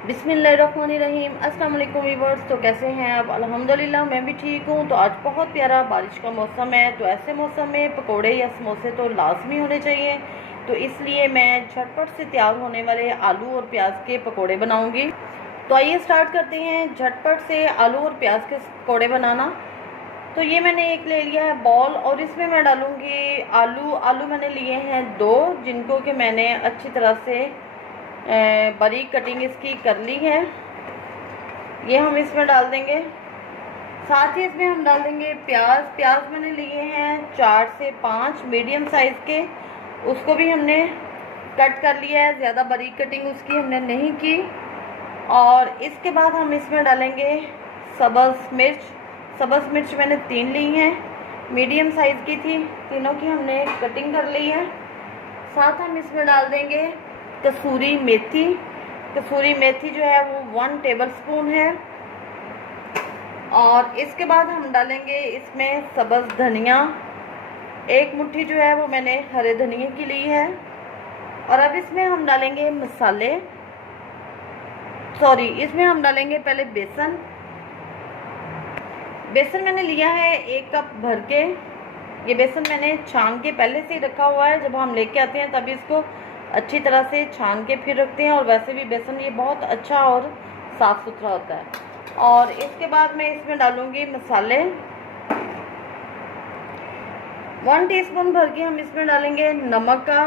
बिस्मिल्लाहिर्रहमानिर्रहीम। अस्सलाम वालेकुम व्यूअर्स। तो कैसे हैं आप? अल्हम्दुलिल्लाह मैं भी ठीक हूँ। तो आज बहुत प्यारा बारिश का मौसम है, तो ऐसे मौसम में पकोड़े या समोसे तो लाजमी होने चाहिए। तो इसलिए मैं झटपट से तैयार होने वाले आलू और प्याज के पकोड़े बनाऊँगी। तो आइए स्टार्ट करते हैं झटपट से आलू और प्याज के पकोड़े बनाना। तो ये मैंने एक ले लिया है बॉल, और इसमें मैं डालूँगी आलू मैंने लिए हैं 2, जिनको कि मैंने अच्छी तरह से बारीक कटिंग इसकी कर ली है। ये हम इसमें डाल देंगे। साथ ही इसमें हम डाल देंगे प्याज मैंने लिए हैं 4 से 5 मीडियम साइज़ के, उसको भी हमने कट कर लिया है, ज़्यादा बारीक कटिंग उसकी हमने नहीं की। और इसके बाद हम इसमें डालेंगे सब्ज़ मिर्च मैंने 3 ली हैं, मीडियम साइज़ की थी, तीनों की हमने कटिंग कर ली है। साथ हम इसमें डाल देंगे कसूरी मेथी जो है वो 1 टेबलस्पून है। और इसके बाद हम डालेंगे इसमें सब्ज़ धनिया, 1 मुट्ठी जो है वो मैंने हरे धनिए की ली है। और अब इसमें हम डालेंगे इसमें हम डालेंगे पहले बेसन मैंने लिया है 1 कप भर के। ये बेसन मैंने छान के पहले से ही रखा हुआ है, जब हम लेके आते हैं तभी इसको अच्छी तरह से छान के फिर रखते हैं। और वैसे भी बेसन ये बहुत अच्छा और साफ़ सुथरा होता है। और इसके बाद मैं इसमें डालूँगी मसाले, 1 टीस्पून भर के हम इसमें डालेंगे नमक का,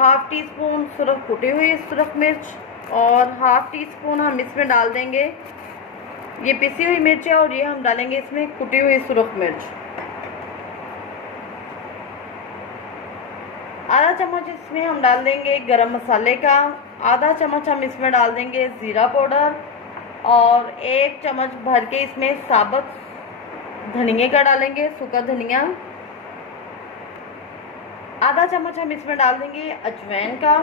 ½ टीस्पून कुटी हुई सुरख मिर्च, और ½ टीस्पून हम इसमें डाल देंगे ये पिसी हुई मिर्च है, और ये हम डालेंगे इसमें कुटी हुई सुरख मिर्च। आधा चम्मच इसमें हम डाल देंगे गरम मसाले का, आधा चम्मच हम इसमें डाल देंगे ज़ीरा पाउडर, और 1 चम्मच भर के इसमें साबुत धनिए का डालेंगे, सूखा धनिया। आधा चम्मच हम इसमें डाल देंगे अजवाइन का,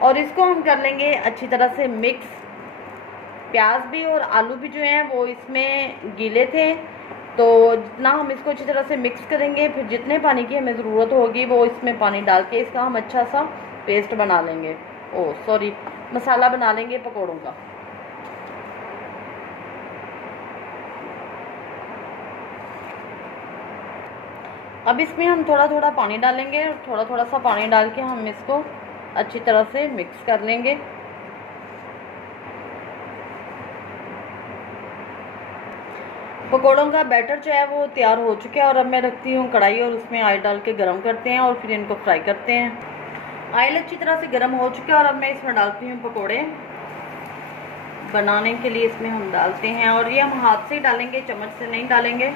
और इसको हम कर लेंगे अच्छी तरह से मिक्स। प्याज भी और आलू भी जो हैं वो इसमें गीले थे, तो जितना हम इसको अच्छी तरह से मिक्स करेंगे, फिर जितने पानी की हमें ज़रूरत होगी वो इसमें पानी डाल के इसका हम अच्छा सा पेस्ट बना लेंगे, मसाला बना लेंगे पकौड़ों का। अब इसमें हम थोड़ा थोड़ा पानी डालेंगे, और थोड़ा थोड़ा सा पानी डाल के हम इसको अच्छी तरह से मिक्स कर लेंगे। पकौड़ों का बैटर जो है वो तैयार हो चुका है, और अब मैं रखती हूँ कढ़ाई, और उसमें ऑयल डाल के गरम करते हैं और फिर इनको फ्राई करते हैं। ऑयल अच्छी तरह से गरम हो चुका है, और अब मैं इसमें डालती हूँ पकौड़े बनाने के लिए इसमें हम डालते हैं। और ये हम हाथ से ही डालेंगे, चम्मच से नहीं डालेंगे।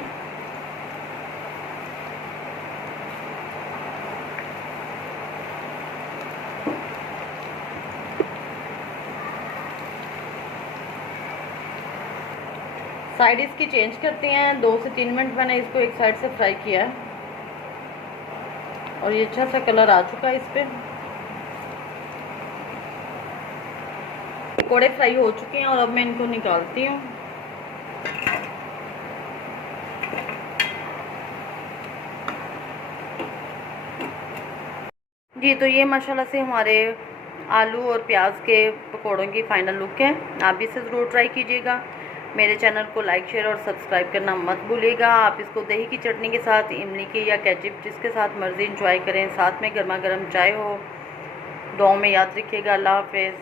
साइड इसकी चेंज करते हैं, 2 से 3 मिनट मैंने इसको एक साइड से फ्राई किया है, और ये अच्छा सा कलर आ चुका है इस पर। पकौड़े फ्राई हो चुके हैं, और अब मैं इनको निकालती हूँ। जी, तो ये माशाल्लाह से हमारे आलू और प्याज के पकौड़ों की फ़ाइनल लुक है। आप भी इसे ज़रूर ट्राई कीजिएगा। मेरे चैनल को लाइक, शेयर और सब्सक्राइब करना मत भूलिएगा। आप इसको दही की चटनी के साथ, इमली की या केचप, जिसके साथ मर्ज़ी इंजॉय करें। साथ में गर्मा गर्म चाय हो। दुआओं में याद रखिएगा। अल्लाह हाफ़िज़।